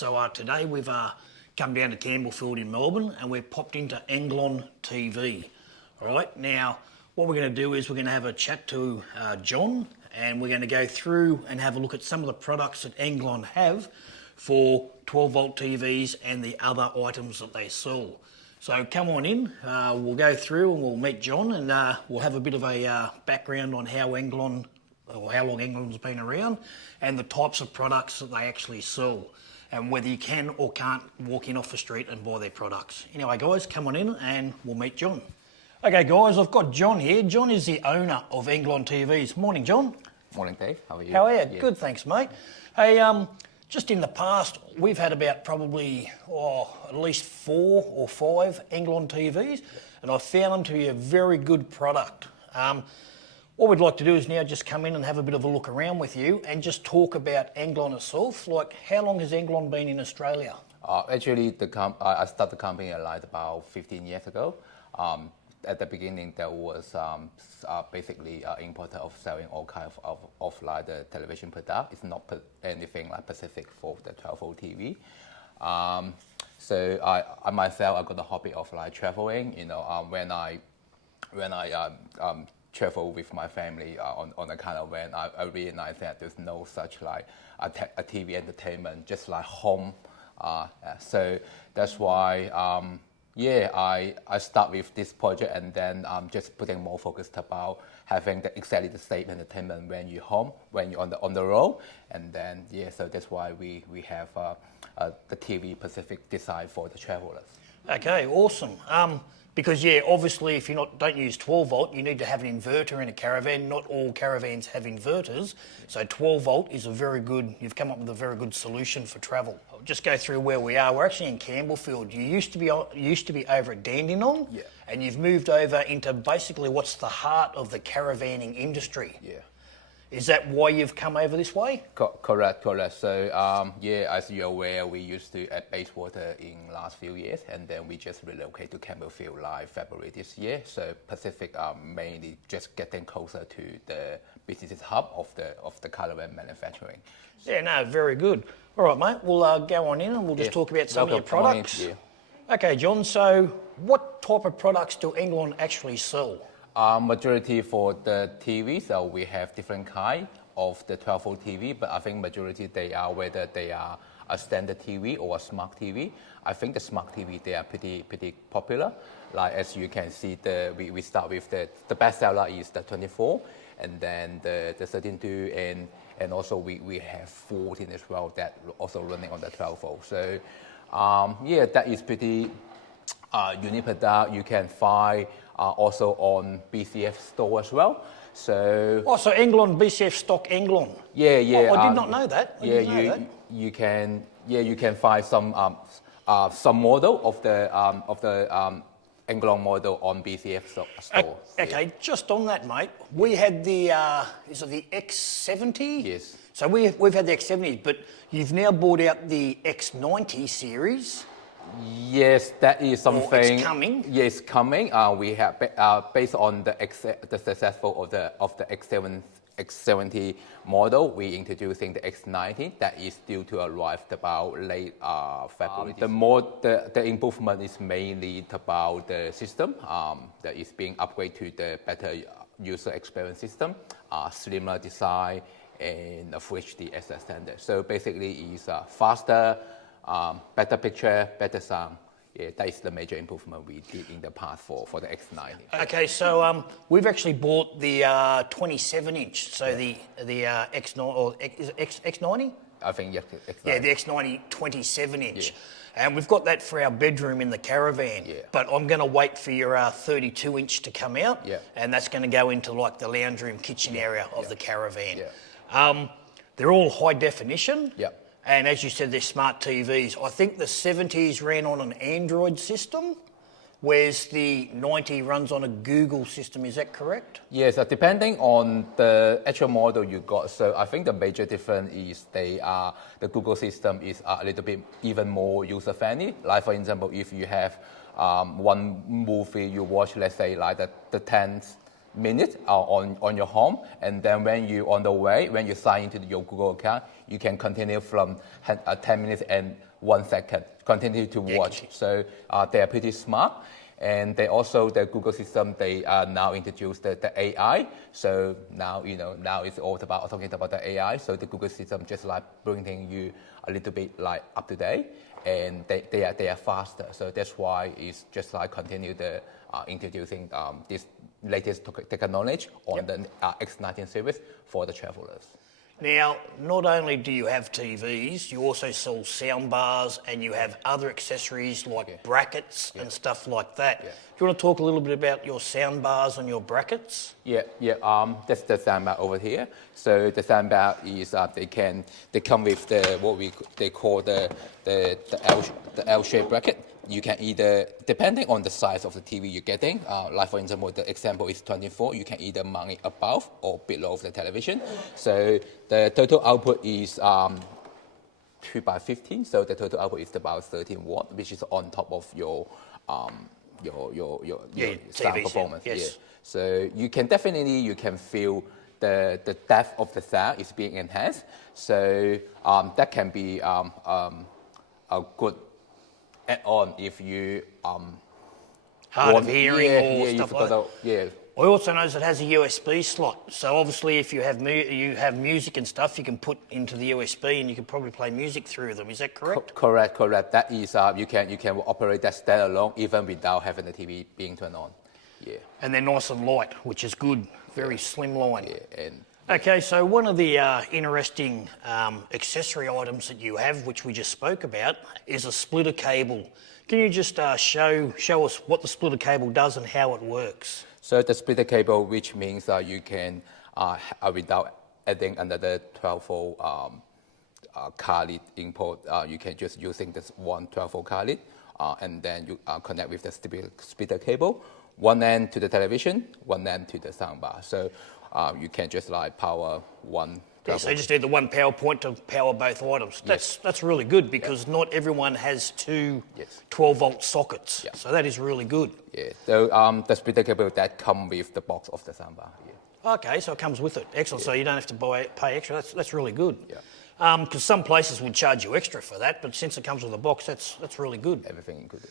So today we've come down to Campbellfield in Melbourne and we've popped into Caravan TV. All right, now what we're going to do is we're going to have a chat to John, and we're going to go through and have a look at some of the products that Caravan have for 12-volt TVs and the other items that they sell. So come on in, we'll go through and we'll meet John, and we'll have a bit of a background on how Caravan's been around and the types of products that they actually sell, and whether you can or can't walk in off the street and buy their products. Anyway guys, come on in and we'll meet John. Okay guys, I've got John here. John is the owner of Caravan TVs. Morning John. Morning Dave, how are you? How are you? Yeah. Good, thanks mate. Hey, just in the past, we've had about probably at least 4 or 5 Caravan TVs, and I found them to be a very good product. What we'd like to do is now just come in and have a bit of a look around with you and just talk about Caravan itself. Like, how long has Caravan been in Australia? Actually, I started the company like about 15 years ago. At the beginning, there was basically an importer of selling all kinds of like the television product. It's not anything like specific for the 12-volt TV. So I myself, I got the hobby of like traveling. You know, when I travel with my family on a kind of when I realized that there's no such like a TV entertainment, just like home. So that's why. I start with this project, and then just putting more focused about having exactly the same entertainment when you're home, when you're on the road, and then so that's why we have the TV specific design for the travelers. Okay, awesome. Because obviously if you don't use 12-volt, you need to have an inverter in a caravan. Not all caravans have inverters, so 12-volt is you've come up with a very good solution for travel. I'll just go through where we are. We're actually in Campbellfield. You used to be over at Dandenong, and you've moved over into basically what's the heart of the caravanning industry. Yeah. Is that why you've come over this way? Correct. So, as you're aware, we used to at Bayswater in last few years, and then we just relocated to Campbellfield like February this year. So Pacific mainly just getting closer to the business hub of the caravan manufacturing. Yeah, no, very good. All right, mate, we'll go on in and we'll just talk about some of your products. Okay, John, so what type of products do Caravan actually sell? Majority for the TV, so we have different kind of the 12-volt TV, but I think majority whether they are a standard TV or a smart TV. I think the smart TV, they are pretty popular. Like as you can see, we start with the best seller is the 24, and then the 13.2, and also we have 14 as well that also running on the 12-volt. So that is pretty unique product. You can find also on BCF store as well. So Caravan BCF stock Caravan. Yeah. I did not know that. You can find some model of the Caravan model on BCF store. Okay, just on that, mate. We had the is it the X70? Yes. So we've had the X70, but you've now brought out the X90 series. Yes, that is something. It's coming. Yes, coming. We have based on the successful of the X70 model, we introducing the X90 that is due to arrive about late February. The improvement is mainly about the system that is being upgraded to the better user experience system, slimmer design, and a Full HD as a standard. So basically, it's faster. Better picture, better sound. Yeah, that is the major improvement we did in the past for the X90. Okay, so we've actually bought the 27-inch, so the X9 or X90. I think yes. X90. Yeah, the X90 27-inch, and we've got that for our bedroom in the caravan. Yeah. But I'm going to wait for your 32-inch to come out, and that's going to go into like the lounge room, kitchen area of the caravan. Yeah. They're all high definition. Yeah. And as you said, they're smart TVs. I think the 70s ran on an Android system, whereas the 90 runs on a Google system. Is that correct? Yes, depending on the actual model you got. So I think the major difference is the Google system is a little bit even more user-friendly. Like for example, if you have one movie you watch, let's say like the 10th minutes on your home, and then when you on the way, when you sign into your Google account, you can continue from 10 minutes and 1 second, continue to watch. So they are pretty smart. And they also, the Google system, they now introduced the AI. So now, now it's all about talking about the AI. So the Google system just like bringing you a little bit like up to date, and they are faster. So that's why it's just like continue the introducing this latest technology on the X19 series for the travelers. Now, not only do you have TVs, you also sell soundbars and you have other accessories like brackets and stuff like that. Do you want to talk a little bit about your soundbars and your brackets? That's the soundbar over here. So the soundbar is they come with they call the L-shaped bracket. You can either, depending on the size of the TV you're getting, like for example, the example is 24, you can either mount it above or below the television. So the total output is 2 by 15, so the total output is about 13 watt, which is on top of your sound performance. Yes. Yeah. So you can definitely feel the depth of the sound is being enhanced. So that can be a good add-on if you hard of hearing or stuff like that. Yeah. I also notice it has a USB slot, so obviously if you have music and stuff, you can put into the USB and you can probably play music through them. Is that correct? Correct. That is you can operate that standalone even without having the TV being turned on. Yeah. And they're nice and light, which is good. Very slim line. Yeah. And okay, so one of the interesting accessory items that you have, which we just spoke about, is a splitter cable. Can you just show us what the splitter cable does and how it works? So the splitter cable, which means you can, without adding another 12-volt car lead input, you can just using this one 12-volt car lead, and then you connect with the splitter cable, one end to the television, one end to the soundbar. So you can just like power one. Yeah, so you just need the one power point to power both items. That's really good because not everyone has two 12-volt sockets. So that is really good. Yeah. So the splitter cable that come with the box of the soundbar. Yeah. Okay, so it comes with it. Excellent. So you don't have to pay extra. That's really good. Yeah. Because some places would charge you extra for that, but since it comes with a box, that's really good. Everything included.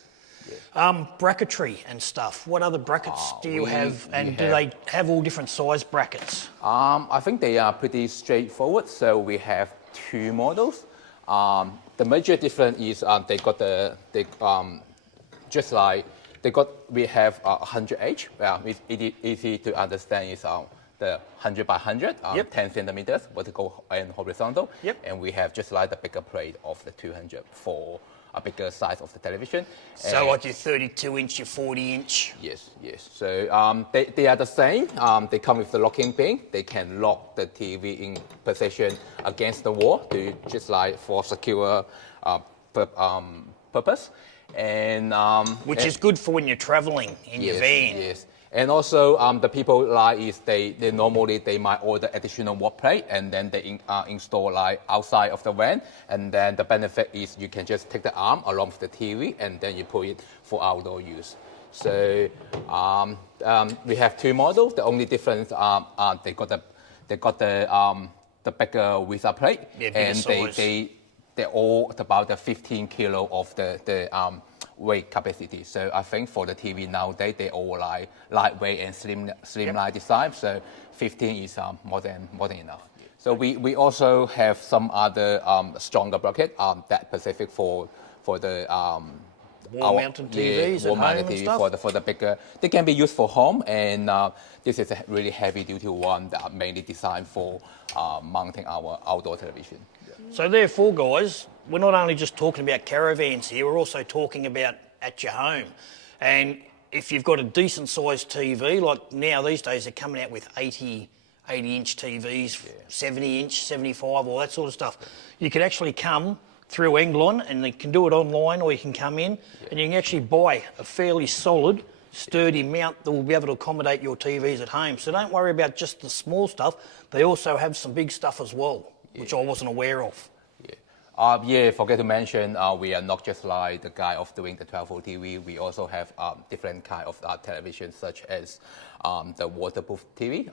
Bracketry and stuff. What other brackets do you have, and do they have all different size brackets? I think they are pretty straightforward. So we have two models. The major difference is we have 100H. It's easy to understand. Is the 100 by 100, 10 centimeters, vertical and horizontal. And we have just like the bigger plate of the 200 for a bigger size of the television. So like your 32-inch, your 40-inch? Yes. So they are the same. They come with the locking pin. They can lock the TV in position against the wall to just like for secure purpose. And which is good for when you're traveling in your van. Yes. And also, the people they normally might order additional wall plate and then they install like outside of the van. And then the benefit is you can just take the arm along with the TV and then you put it for outdoor use. So we have two models. The only difference they got the bigger wizard plate, and they're all about the 15 kilo of the weight capacity. So I think for the TV nowadays, they all like lightweight and slimline design. So 15 is more than enough. So we also have some other stronger bracket that specific for the wall-mounted TVs at home and stuff? For the bigger. They can be used for home, and this is a really heavy-duty one that are mainly designed for mounting our outdoor television. So therefore, guys, we're not only just talking about caravans here, we're also talking about at your home. And if you've got a decent-sized TV, like now these days they're coming out with 80-inch TVs, 70-inch, 75, all that sort of stuff. You can actually come through Englon and you can do it online, or you can come in and you can actually buy a fairly solid, sturdy mount that will be able to accommodate your TVs at home. So don't worry about just the small stuff. They also have some big stuff as well, which I wasn't aware of. Forget to mention, we are not just like the guy of doing the 12-volt TV. We also have different kind of television, such as the waterproof TV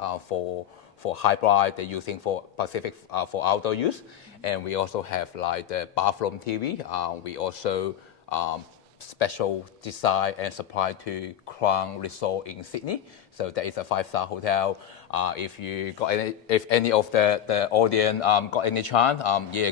hybrid, they're using for specific for outdoor use. And we also have like the bathroom TV. We also special design and supply to Crown Resort in Sydney. So that is a 5-star hotel. If any of the audience got any chance,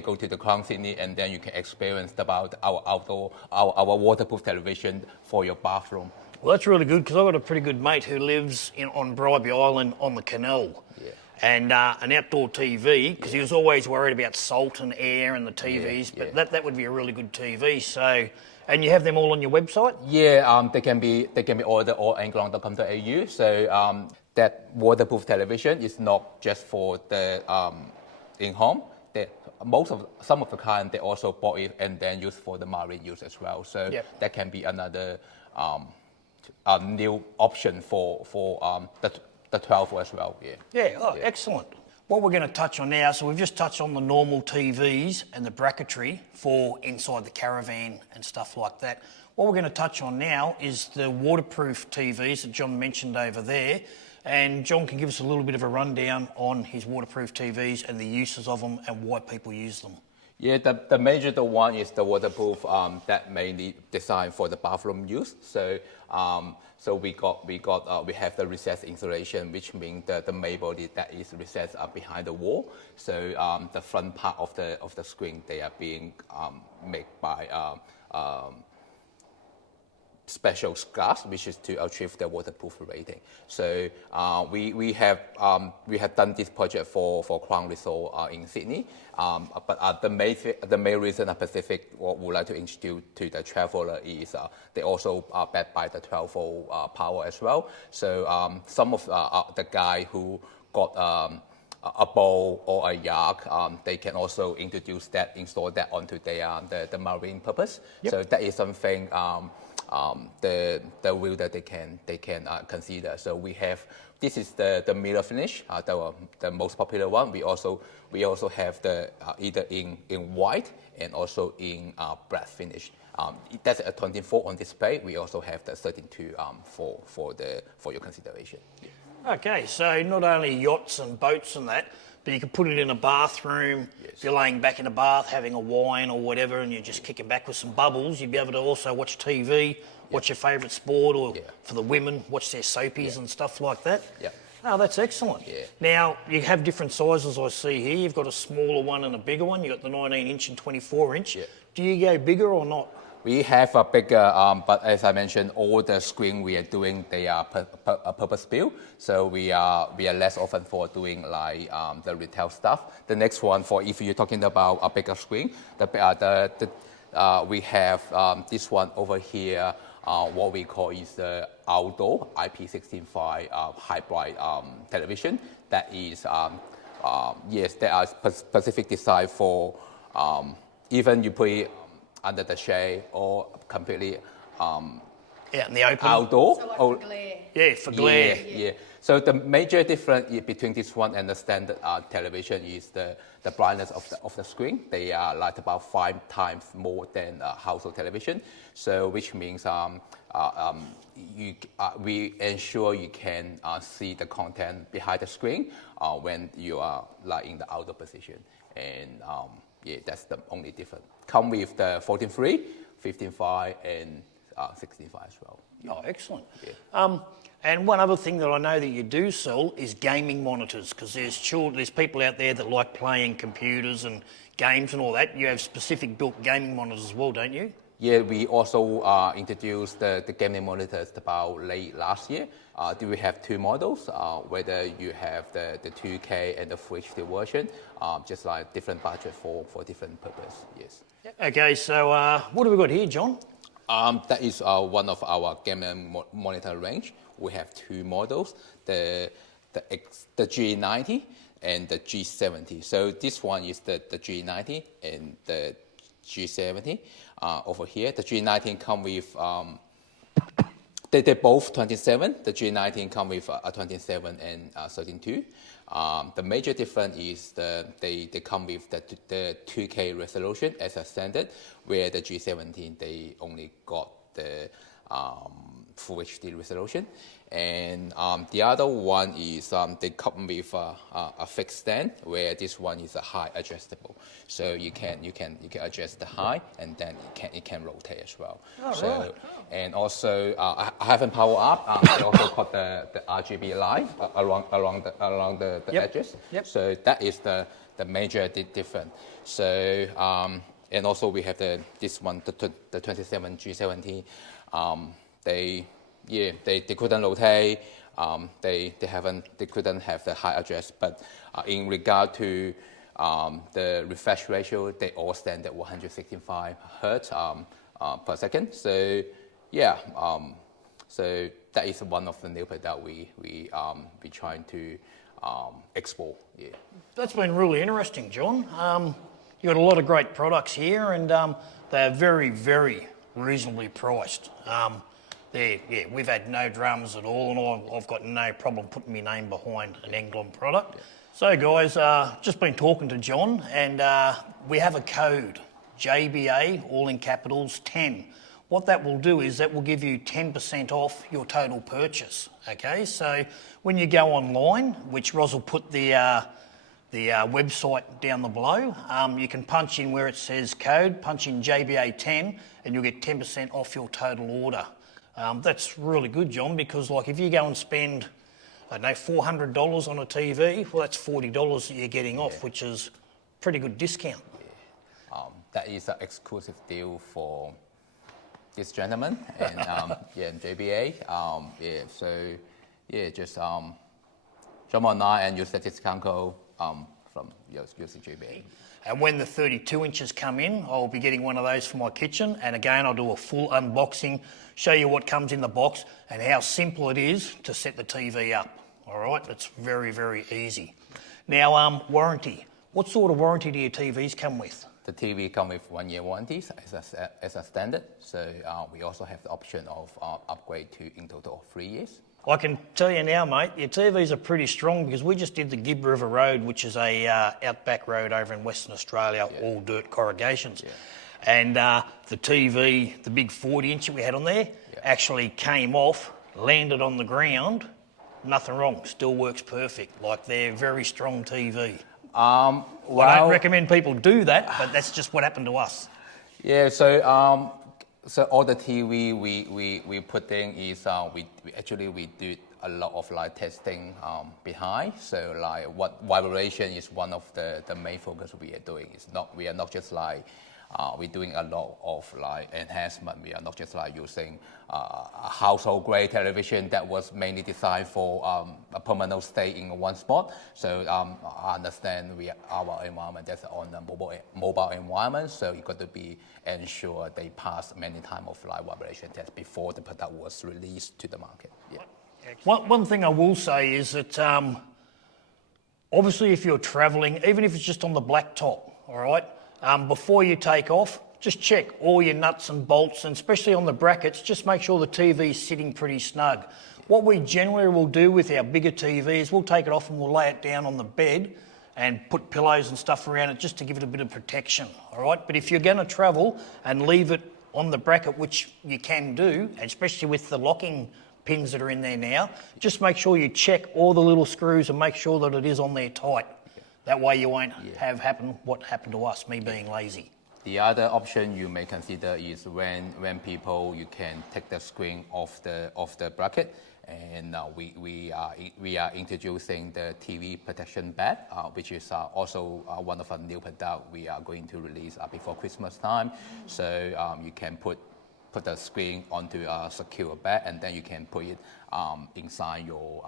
go to the Crown Sydney, and then you can experience about our waterproof television for your bathroom. Well, that's really good because I've got a pretty good mate who lives on Bribie Island on the canal. Yeah. And an outdoor TV, because he was always worried about salt and air and the TVs, but that would be a really good TV. So, and you have them all on your website? Yeah, they can be ordered on anglon.com.au. So that waterproof television is not just for the in-home. Some of the kind they also bought it and then used for the marine use as well. So that can be another new option for the 12 as well. Excellent. What we're going to touch on now, so we've just touched on the normal TVs and the bracketry for inside the caravan and stuff like that. What we're going to touch on now is the waterproof TVs that John mentioned over there. And John can give us a little bit of a rundown on his waterproof TVs and the uses of them and why people use them. Yeah, the major one is the waterproof that mainly designed for the bathroom use. So we have the recessed insulation, which means the main body that is recessed behind the wall. So the front part of the screen, they are being made by special glass, which is to achieve the waterproof rating. So we have done this project for Crown Resort in Sydney. But the main reason Pacific would like to introduce to the traveler is they also are backed by the 12-volt power as well. So some of the guy who got a boat or a yacht, they can also install that onto the marine purpose. So that is something the wheel that they can consider. So this is the mirror finish, the most popular one. We also have the either in white and also in black finish. That's a 24 on display. We also have the 32 for your consideration. Okay, so not only yachts and boats and that, but you can put it in a bathroom. If you're laying back in a bath having a wine or whatever and you're just kicking back with some bubbles, you'd be able to also watch TV, watch your favourite sport, or for the women, watch their soapies and stuff like that. Oh, that's excellent. Now, you have different sizes I see here. You've got a smaller one and a bigger one. You've got the 19-inch and 24-inch. Do you go bigger or not? We have a bigger, but as I mentioned, all the screen we are doing, they are purpose-built. So we are less often for doing like the retail stuff. The next one, for if you're talking about a bigger screen, we have this one over here. What we call is the outdoor IP165 hybrid television. That is, there are specific design for even you put it under the shade or completely out in the open. Outdoor. So like for glare. Yeah, for glare. Yeah. So the major difference between this one and the standard television is the brightness of the screen. They are like about 5 times more than household television. So which means we ensure you can see the content behind the screen when you are like in the outdoor position. And that's the only difference. Come with the 14.3, 15.5, and 16.5 as well. Oh, excellent. And one other thing that I know that you do sell is gaming monitors, because there's people out there that like playing computers and games and all that. You have specific built gaming monitors as well, don't you? Yeah, we also introduced the gaming monitors about late last year. We have 2 models, whether you have the 2K and the Full HD version, just like different budget for different purpose, yes. Okay, so what have we got here, John? That is one of our gaming monitor range. We have 2 models, the G90 and the G70. So this one is the G90 and the G70 over here. The G19 come with, they're both 27. The G19 come with a 27 and 13.2. The major difference is they come with the 2K resolution as a standard, where the G17, they only got the Full HD resolution. And the other one is they come with a fixed stand, where this one is a high adjustable. So you can adjust the height, and then it can rotate as well. Right. And also I haven't power up. I also got the RGB light along the edges. Yep. So that is the major difference. So and also we have this one, the 27G70. They couldn't rotate. They couldn't have the high address. But in regard to the refresh ratio, they all stand at 165 hertz per second. So yeah, so that is one of the new products we trying to export. Yeah. That's been really interesting, John. You've got a lot of great products here, and they're very, very reasonably priced. We've had no dramas at all, and I've got no problem putting my name behind an Englon product. Yeah. So guys, just been talking to John, and we have a code, JBA, all in capitals, 10. What that will do is that will give you 10% off your total purchase, okay? So when you go online, which Roz will put the website down below, you can punch in where it says code, punch in JBA10, and you'll get 10% off your total order. That's really good, John, because like if you go and spend, I don't know, $400 on a TV, well, that's $40 that you're getting off, which is pretty good discount. Yeah. That is an exclusive deal for this gentleman and and JBA. Just jump online and use the discount code from using JBA. And when the 32 inches come in, I'll be getting one of those for my kitchen. And again, I'll do a full unboxing, show you what comes in the box and how simple it is to set the TV up. All right, it's very, very easy. Now, warranty. What sort of warranty do your TVs come with? The TV come with 1 year warranties as a standard. So we also have the option of upgrade to in total of 3 years. I can tell you now, mate, your TVs are pretty strong because we just did the Gibb River Road, which is a outback road over in Western Australia, all dirt corrugations. Yeah. And the TV, the big 40-inch that we had on there, actually came off, landed on the ground, nothing wrong, still works perfect. Like they're very strong TV. I don't recommend people do that, but that's just what happened to us. Yeah, so all the TV we put in is we did a lot of like testing behind. So like what vibration is one of the main focus we are doing. We are not just like we're doing a lot of like enhancement. We are not just like using a household grade television that was mainly designed for a permanent stay in one spot. So I understand our environment that's on a mobile environment. So you got to be ensure they pass many times of live vibration test before the product was released to the market. Yeah. One thing I will say is that obviously if you're traveling, even if it's just on the black top, all right, before you take off, just check all your nuts and bolts, and especially on the brackets, just make sure the TV's sitting pretty snug. What we generally will do with our bigger TVs, we'll take it off and we'll lay it down on the bed and put pillows and stuff around it just to give it a bit of protection, all right? But if you're going to travel and leave it on the bracket, which you can do, especially with the locking pins that are in there now, just make sure you check all the little screws and make sure that it is on there tight. That way you won't have what happened to us, me being lazy. The other option you may consider is when you can take the screen off the bracket, and we are introducing the TV protection bed, which is also one of our new products we are going to release before Christmas time. So you can put the screen onto a secure bed, and then you can put it inside your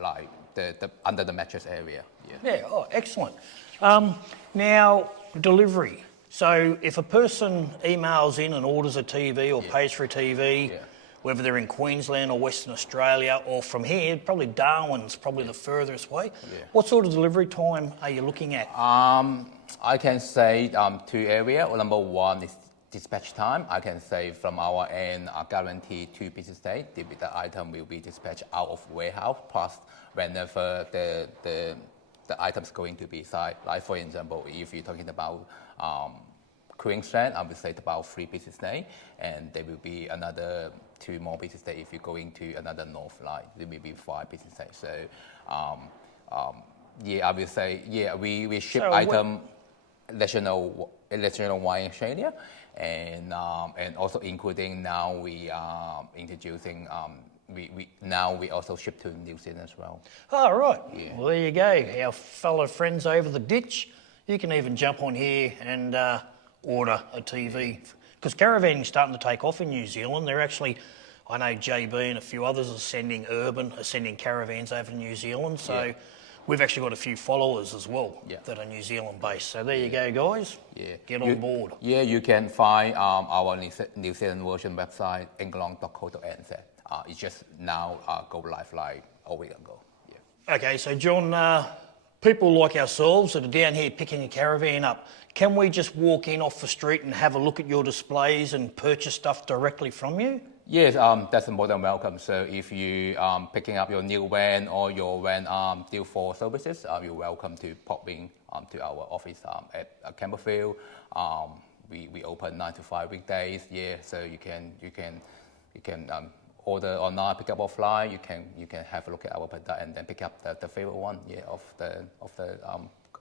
like the under the mattress area. Oh, excellent. Now, delivery. So if a person emails in and orders a TV or pays for a TV, whether they're in Queensland or Western Australia or from here, probably Darwin's probably the furthest way. What sort of delivery time are you looking at? I can say 2 areas. Well, number one is dispatch time. I can say from our end, guarantee 2 business days. The item will be dispatched out of warehouse, plus whenever the item's going to be site. Like for example, if you're talking about Queensland, I would say about 3 business days, and there will be another 2 more business days if you're going to another North Line. There will be 5 business days. So, yeah, I would say, yeah, we ship item national wide in Australia, and also including now we are introducing. We also ship to New Zealand as well. Oh, right. Yeah. Well, there you go. Our fellow friends over the ditch. You can even jump on here and order a TV. Because caravanning's starting to take off in New Zealand. They're actually, I know JB and a few others are sending caravans over to New Zealand. So we've actually got a few followers as well that are New Zealand based. So there you go, guys. Yeah. Get on board. Yeah, you can find our New Zealand version website, england.co.nz. It's just now go live like a week ago. Yeah. Okay, so John, people like ourselves that are down here picking a caravan up, can we just walk in off the street and have a look at your displays and purchase stuff directly from you? Yes, that's more than welcome. So if you picking up your new van or your van due for services, you're welcome to pop in to our office at Campbellfield. We open 9 to 5 weekdays. Yeah, so you can order online, pick up offline. You can have a look at our product and then pick up the favorite one of the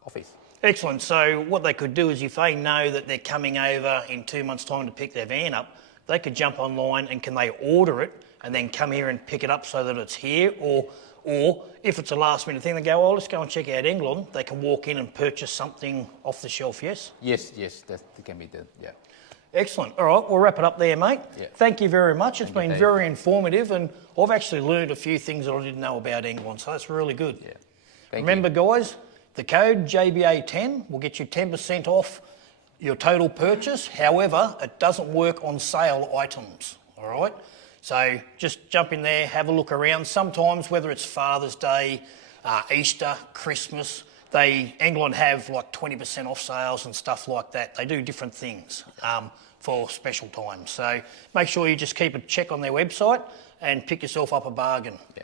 office. Excellent. So what they could do is if they know that they're coming over in 2 months' time to pick their van up, they could jump online and can they order it and then come here and pick it up so that it's here, or if it's a last minute thing, they go, oh, let's go and check out England. They can walk in and purchase something off the shelf. Yes. Yes, that can be done. Yeah. Excellent. All right, we'll wrap it up there, mate. Yeah. Thank you very much. It's been very informative, and I've actually learned a few things that I didn't know about England, so that's really good. Yeah. Remember, guys, the code JBA10 will get you 10% off your total purchase. However, it doesn't work on sale items, all right? So just jump in there, have a look around. Sometimes, whether it's Father's Day, Easter, Christmas, England have like 20% off sales and stuff like that. They do different things for special times. So make sure you just keep a check on their website and pick yourself up a bargain. Yeah.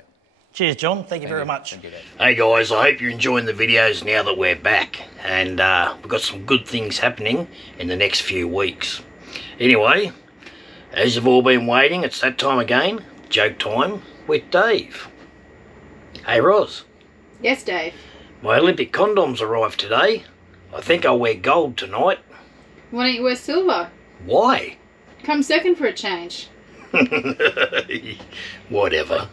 Cheers, John. Thank you very much. Thank you, Dave. Hey guys, I hope you're enjoying the videos now that we're back, and we've got some good things happening in the next few weeks. Anyway, as you've all been waiting, it's that time again, joke time with Dave. Hey Roz. Yes, Dave. My Olympic condoms arrived today. I think I'll wear gold tonight. Why don't you wear silver? Why? Come second for a change. Whatever.